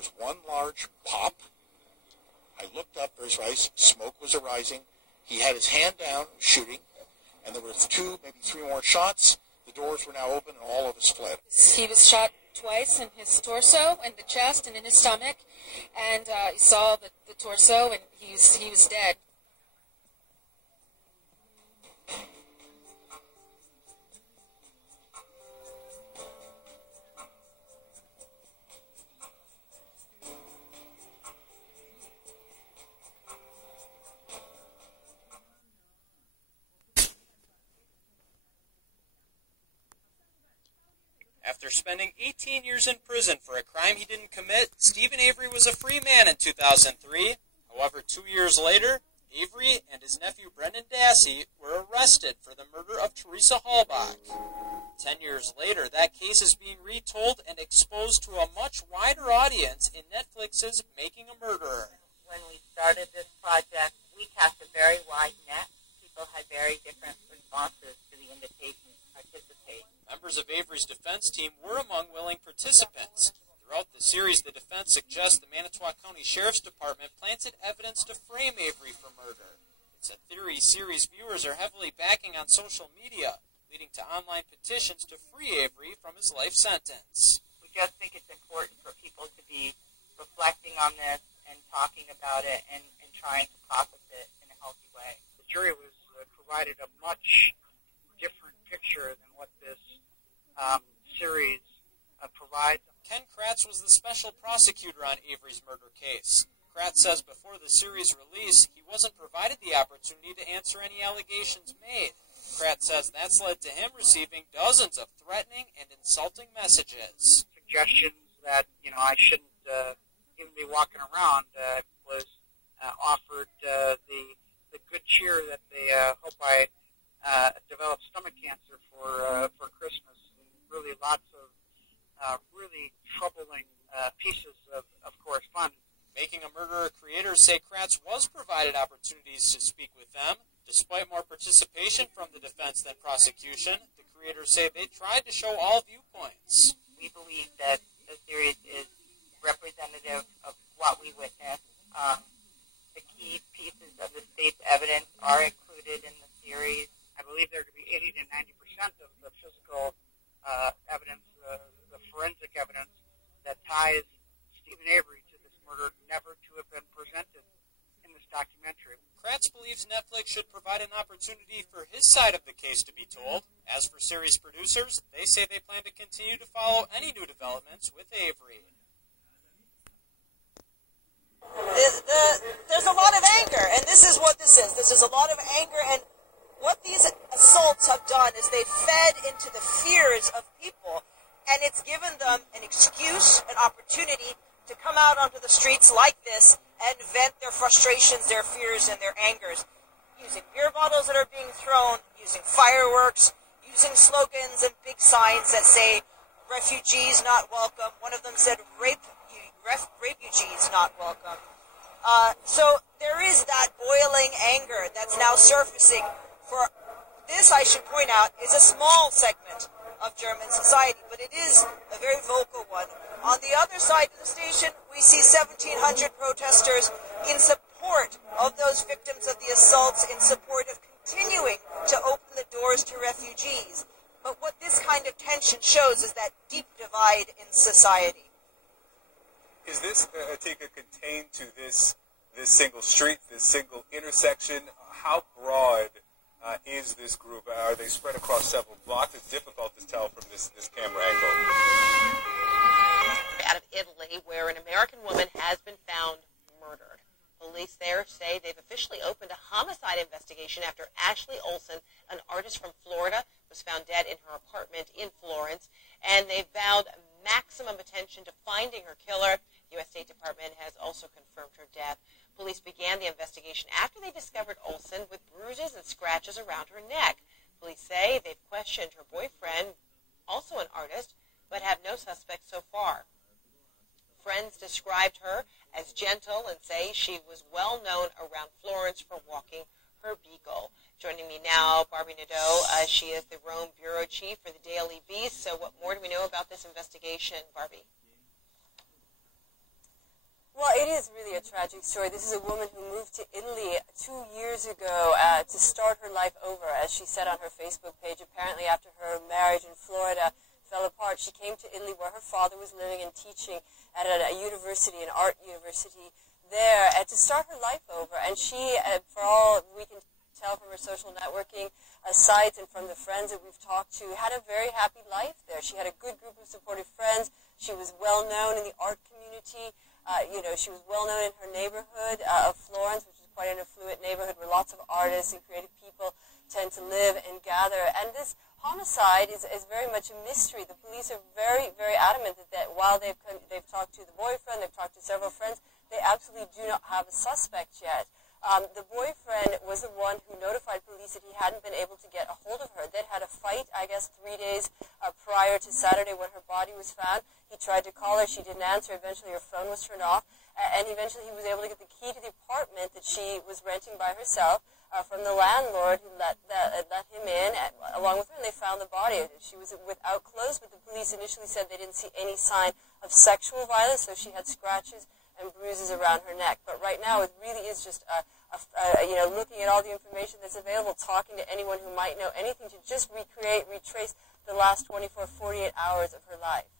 was one large pop. I looked up, there's ice, smoke was arising. He had his hand down, shooting, and there were 2, maybe 3 more shots. The doors were now open, and all of us fled. He was shot twice in his torso, in the chest, and in his stomach, and he saw the torso, and he was dead. After spending 18 years in prison for a crime he didn't commit, Stephen Avery was a free man in 2003. However, 2 years later, Avery and his nephew Brendan Dassey were arrested for the murder of Teresa Halbach. 10 years later, that case is being retold and exposed to a much wider audience in Netflix's Making a Murderer. When we started this project, we cast a very wide net. People had very different responses to the invitation to participate. Members of Avery's defense team were among willing participants. Throughout the series, the defense suggests the Manitowoc County Sheriff's Department planted evidence to frame Avery for murder. It's a theory series viewers are heavily backing on social media, leading to online petitions to free Avery from his life sentence. We just think it's important for people to be reflecting on this and talking about it and trying to process it in a healthy way. The jury was provided a much different picture than what this series provides. Ken Kratz was the special prosecutor on Avery's murder case. Kratz says before the series release, he wasn't provided the opportunity to answer any allegations made. Kratz says that's led to him receiving dozens of threatening and insulting messages. Suggestions that, I shouldn't even be walking around was offered the good cheer that they hope I develop stomach cancer for Christmas, and really lots of really troubling pieces of correspondence. Making a Murderer creators say Kratz was provided opportunities to speak with them. Despite more participation from the defense than prosecution, the creators say they tried to show all viewpoints. We believe that the series is representative of what we witnessed. The key pieces of the state's evidence are included in the series. I believe there could be 80 to 90% of the physical evidence, the forensic evidence that ties Stephen Avery to this murder never to have been presented in this documentary. Kratz believes Netflix should provide an opportunity for his side of the case to be told. As for series producers, they say they plan to continue to follow any new developments with Avery. There's a lot of anger, and this is what this is. This is a lot of anger, and what these assaults have done is they've fed into the fears of people, and it's given them an excuse, an opportunity to come out onto the streets like this and vent their frustrations, their fears, and their angers, using beer bottles that are being thrown, using fireworks, using slogans and big signs that say, refugees not welcome. One of them said, refugees not welcome. So there is that boiling anger that's now surfacing. For this, I should point out, is a small segment of German society, but it is a very vocal one. On the other side of the station, we see 1,700 protesters in support of those victims of the assaults, in support of continuing to open the doors to refugees. But what this kind of tension shows is that deep divide in society. Is this, Atika, contained to this single street, this single intersection? How broad is this group? Are they spread across several blocks? It's difficult to tell from this camera angle. Out of Italy, where an American woman has been found murdered. Police there say they've officially opened a homicide investigation after Ashley Olsen, an artist from Florida, was found dead in her apartment in Florence, and they've vowed maximum attention to finding her killer. The U.S. State Department has also confirmed her death. Police began the investigation after they discovered Olsen with bruises and scratches around her neck. Police say they've questioned her boyfriend, also an artist, but have no suspects so far. Friends described her as gentle and say she was well known around Florence for walking her beagle. Joining me now, Barbie Nadeau. She is the Rome Bureau Chief for the Daily Beast. So what more do we know about this investigation, Barbie? Well, it is really a tragic story. This is a woman who moved to Italy 2 years ago to start her life over, as she said on her Facebook page. Apparently, after her marriage in Florida fell apart, she came to Italy where her father was living and teaching at a university, an art university there, to start her life over. And she, for all we can tell from her social networking sites and from the friends that we've talked to, had a very happy life there. She had a good group of supportive friends. She was well known in the art community. She was well known in her neighborhood of Florence, which is quite an affluent neighborhood where lots of artists and creative people tend to live and gather. And this homicide is very much a mystery. The police are very, very adamant that while they've talked to the boyfriend, they've talked to several friends, they absolutely do not have a suspect yet. The boyfriend was the one who notified police that he hadn't been able to get a hold of her. They'd had a fight, I guess, 3 days prior to Saturday when her body was found. He tried to call her. She didn't answer. Eventually, her phone was turned off. And eventually, he was able to get the key to the apartment that she was renting by herself from the landlord who let him in along with her, and they found the body. She was without clothes, but the police initially said they didn't see any sign of sexual violence, so she had scratches and bruises around her neck. But right now, it really is just looking at all the information that's available, talking to anyone who might know anything to just retrace the last 24, 48 hours of her life.